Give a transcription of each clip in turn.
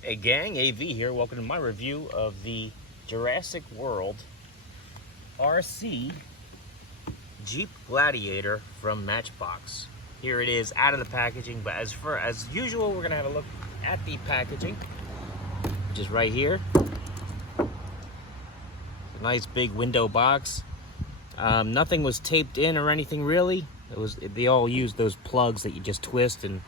Hey gang, AV here. Welcome to my review of the Jurassic World RC Jeep Gladiator from Matchbox. Here it is out of the packaging, but as usual, we're gonna have a look at the packaging, which is right here. A nice big window box. Nothing was taped in or anything really. They all used those plugs that you just twist and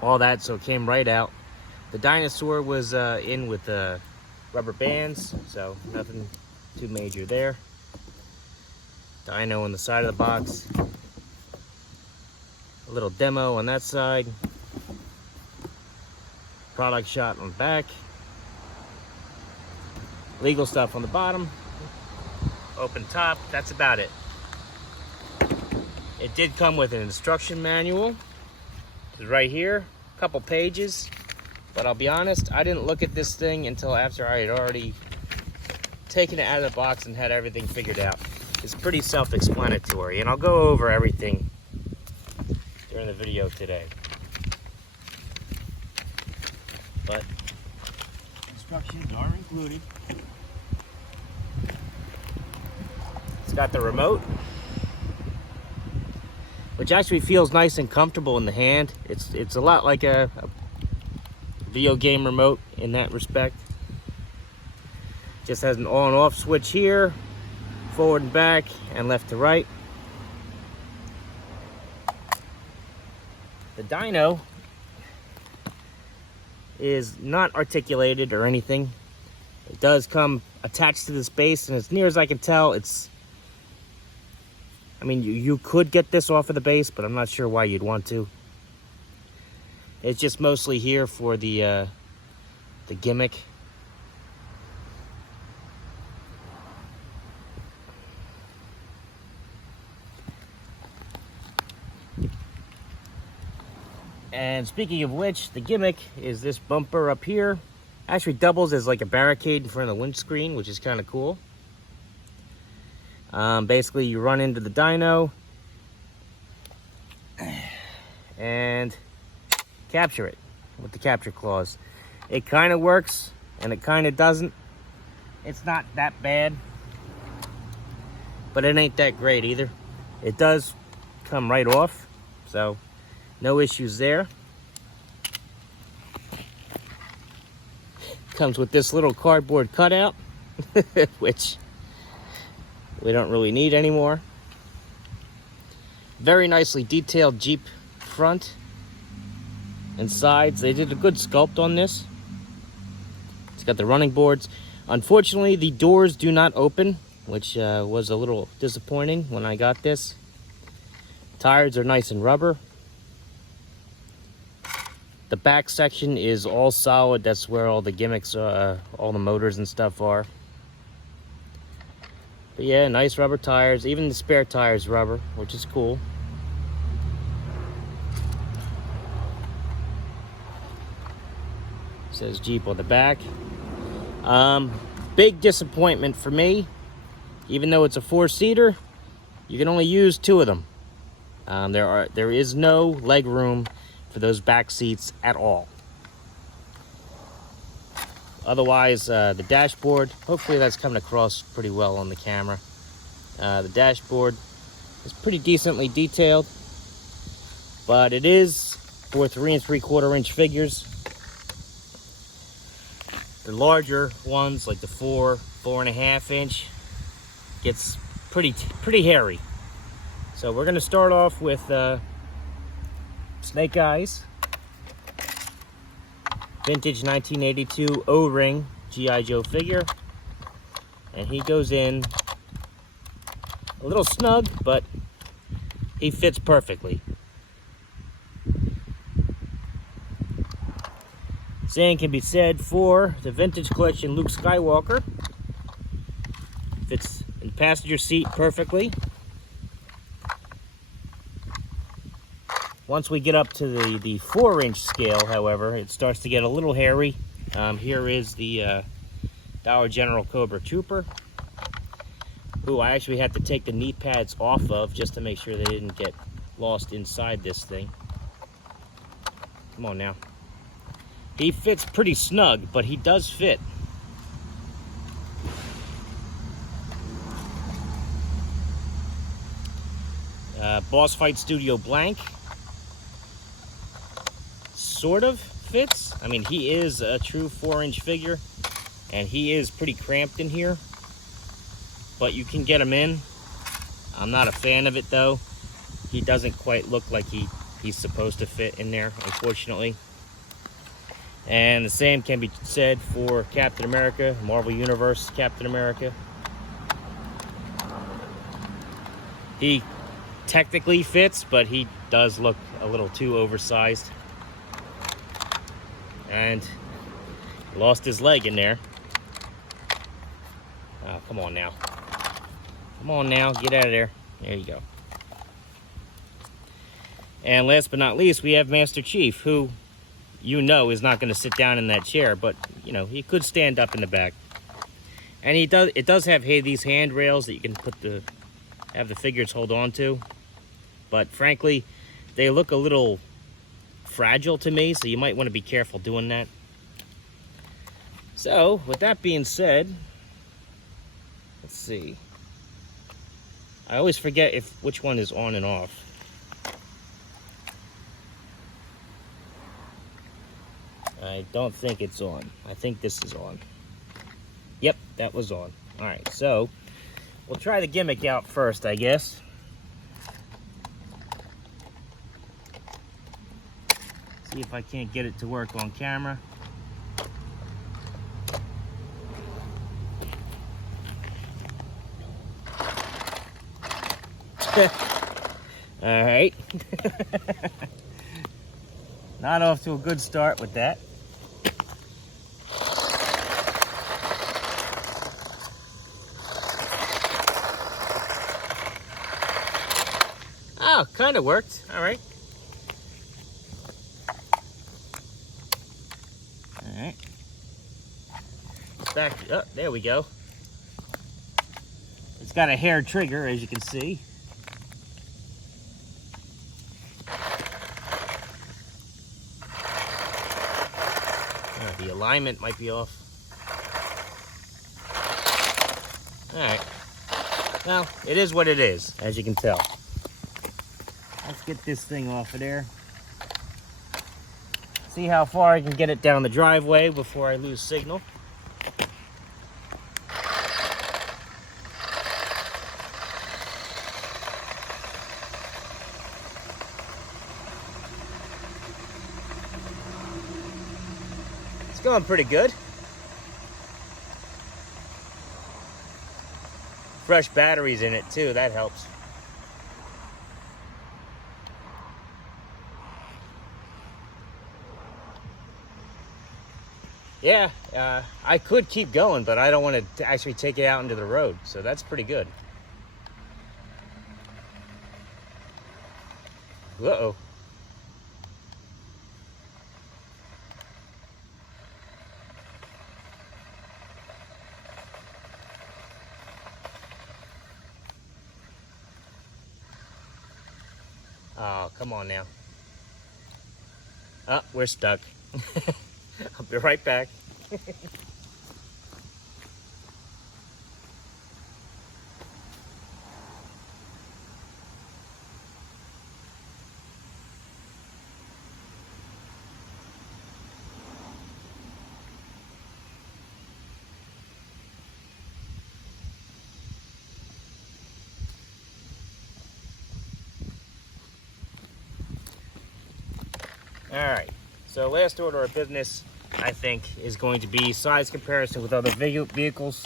all that, so it came right out. The dinosaur was in with rubber bands, so nothing too major there. Dino on the side of the box. A little demo on that side. Product shot on the back. Legal stuff on the bottom. Open top, that's about it. It did come with an instruction manual. It's right here, a couple pages. But I'll be honest, I didn't look at this thing until after I had already taken it out of the box and had everything figured out. It's pretty self-explanatory, and I'll go over everything during the video today. But instructions are included. It's got the remote, which actually feels nice and comfortable in the hand. It's a lot like a video game remote in that respect. Just has an on and off switch here, forward and back, and left to right. The dyno is not articulated or anything. It does come attached to this base, and as near as I can tell, you could get this off of the base, but I'm not sure why you'd want to. It's just mostly here for the gimmick. And speaking of which, the gimmick is this bumper up here. Actually doubles as like a barricade in front of the windscreen, which is kind of cool. Basically, you run into the dyno and capture it with the capture clause. It kind of works and it kind of doesn't. It's not that bad, but it ain't that great either. It does come right off, so no issues there. Comes with this little cardboard cutout, which we don't really need anymore. Very nicely detailed Jeep front and sides. They did a good sculpt on this. It's got the running boards. Unfortunately, the doors do not open, which was a little disappointing when I got this. Tires are nice and rubber. The back section is all solid. That's where all the gimmicks, all the motors and stuff are. But yeah, nice rubber tires. Even the spare tires rubber, which is cool. Says Jeep on the back. Big disappointment for me. Even though it's a 4-seater, you can only use 2 of them. There is no leg room for those back seats at all. Otherwise, the dashboard, hopefully that's coming across pretty well on the camera. The dashboard is pretty decently detailed, but it is for 3 3/4-inch figures. The larger ones, like the 4.5-inch, gets pretty hairy. So we're gonna start off with Snake Eyes, vintage 1982 O-ring G.I. Joe figure, and he goes in a little snug, but he fits perfectly. Same can be said for the vintage collection Luke Skywalker. Fits in the passenger seat perfectly. Once we get up to the 4-inch scale, however, it starts to get a little hairy. Here is the Dollar General Cobra Trooper, who I actually had to take the knee pads off of just to make sure they didn't get lost inside this thing. Come on now. He fits pretty snug, but he does fit. Boss Fight Studio blank. Sort of fits. I mean, he is a true 4-inch figure, and he is pretty cramped in here, but you can get him in. I'm not a fan of it though. He doesn't quite look like he's supposed to fit in there, unfortunately. And the same can be said for Captain America, Marvel Universe Captain America. He technically fits, but he does look a little too oversized. And lost his leg in there. Oh, come on now. Come on now, get out of there. There you go. And last but not least, we have Master Chief, who you know is not going to sit down in that chair, but you know, he could stand up in the back. And it does have, hey, these handrails that you can have the figures hold on to. But frankly, they look a little fragile to me, so you might want to be careful doing that. So, with that being said, let's see. I always forget which one is on and off. I don't think it's on. I think this is on. Yep, that was on. Alright, so we'll try the gimmick out first, I guess. See if I can't get it to work on camera. Alright. Not off to a good start with that. Oh, kind of worked. Alright. Alright. Back up. Oh, there we go. It's got a hair trigger, as you can see. The alignment might be off. Alright. Well, it is what it is, as you can tell. Let's get this thing off of there. See how far I can get it down the driveway before I lose signal. It's going pretty good. Fresh batteries in it too, that helps. Yeah, I could keep going, but I don't want to actually take it out into the road, so that's pretty good. Uh-oh. Oh, come on now. Oh, we're stuck. I'll be right back. All right, so last order of business, I think, is going to be size comparison with other vehicles.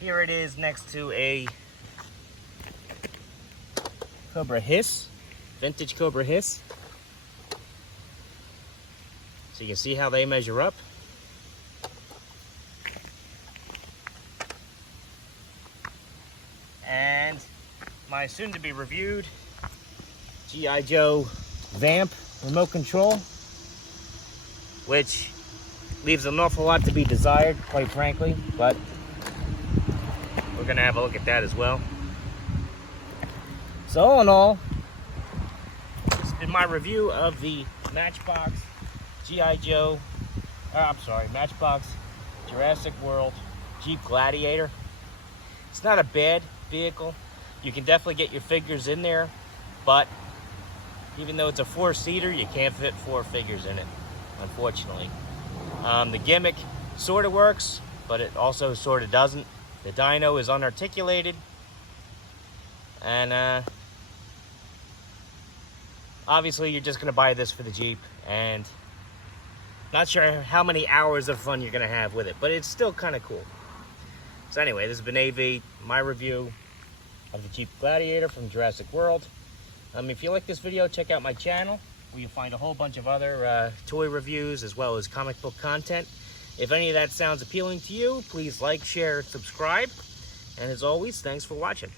Here it is next to a Cobra Hiss, vintage Cobra Hiss. So you can see how they measure up. And my soon-to-be reviewed G.I. Joe Vamp remote control, which leaves an awful lot to be desired, quite frankly, but we're gonna have a look at that as well. So all in all, it's been my review of the Matchbox G.I. Joe, Matchbox Jurassic World Jeep Gladiator. It's not a bad vehicle. You can definitely get your figures in there, but even though it's a 4-seater, you can't fit 4 figures in it, unfortunately. The gimmick sort of works, but it also sort of doesn't. The dyno is unarticulated, and obviously you're just going to buy this for the Jeep, and not sure how many hours of fun you're going to have with it, but it's still kind of cool. So anyway, this has been AV, my review of the Jeep Gladiator from Jurassic World. If you like this video, check out my channel, where you'll find a whole bunch of other toy reviews as well as comic book content. If any of that sounds appealing to you, please like, share, subscribe. And as always, thanks for watching.